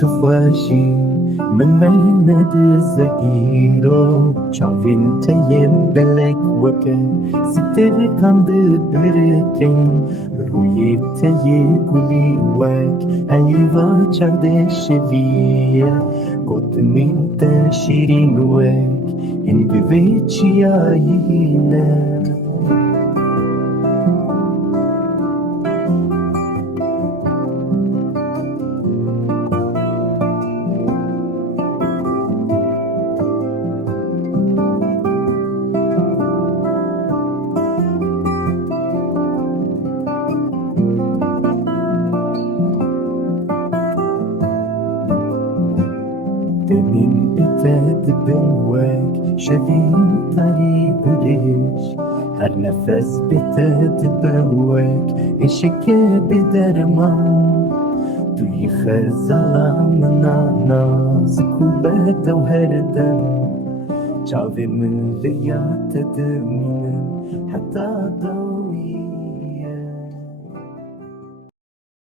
تخواشی من ندزگیرو چاوین تیم بلک وکه ستر kandı birikin روی تیه گلی وک ایوا چند شویه گتنین تا شیرین وک این به چیایینه دنین بتد بوک شدین تایی بودش هر نفس بتد بوک اشک بدرمان توی خزالم ناز کوبت و هر دم چاوی من لیات دمینم حتی دو